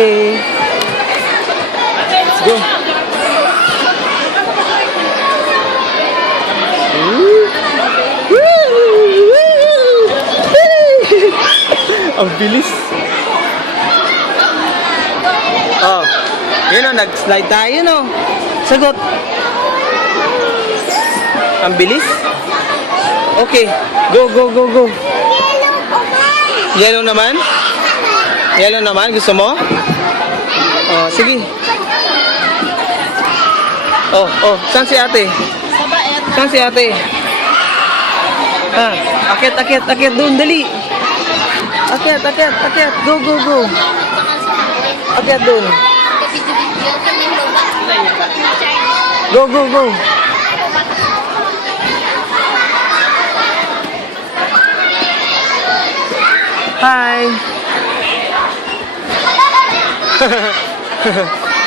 Okay. Let's go. Ang bilis. Oh, yun o, nag-slide tayo, no? Sagot. Ang bilis. Okay, go, go, go, go. Yellow naman? Yellow naman, gusto mo? Oh, sige. Oh, oh, saan si ate? Saan si ate? Ah, akit, akit, akit, doon, dali. Akyat, akyat, akyat. Go, go, go. Akyat doon. Go, go, go. Hi.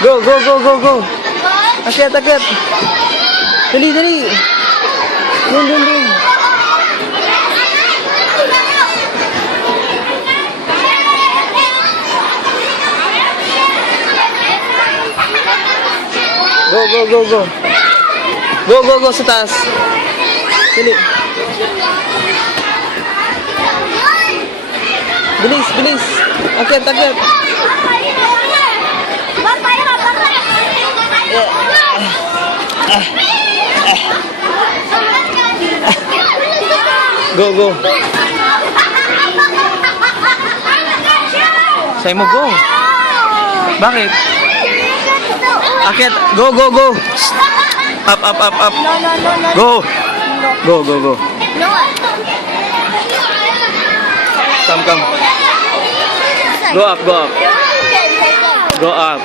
Go, go, go, go, go. Akyat, akyat. Dali, dali. Doon, doon, doon. Go, go, go, go. Go, go, go sa taas. Dali. Bilis, bilis. Akyat, akyat. Go, go. Say mo, go. Bakit? Akyat, go, go, go. Up, up, up, up. Go. Go, go, go. Come, come. Go up, go up. Go up.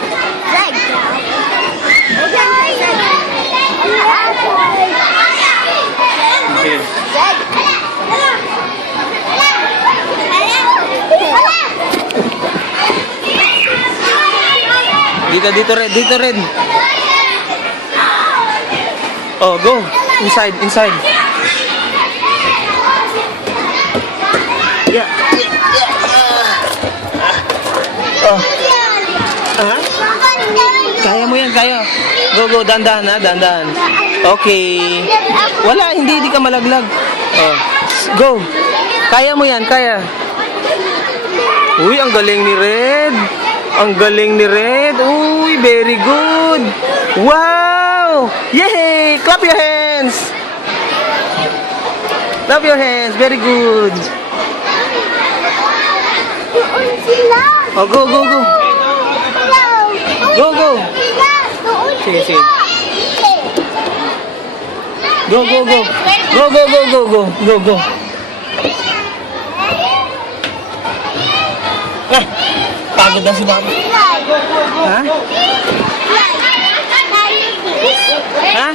Okay. Dito, dito red, dito red. Oh, go. Inside, inside. Yeah. Oh. Kaya mo yan, kaya. Go, go, dandan ha, dandan. Okay. Wala, hindi ka malaglag. Oh. Go. Kaya mo yan, kaya. Uy, ang galing ni Red. Ang galing ni Red. Uy, very good. Wow! Yay! Clap your hands. Clap your hands. Very good. Oh, go, go, go. Go, go. Sige, sige. Go, go, go. Go, go, go, go, go. Go, go. Ah, pagod na si Mama. Ha? Ha?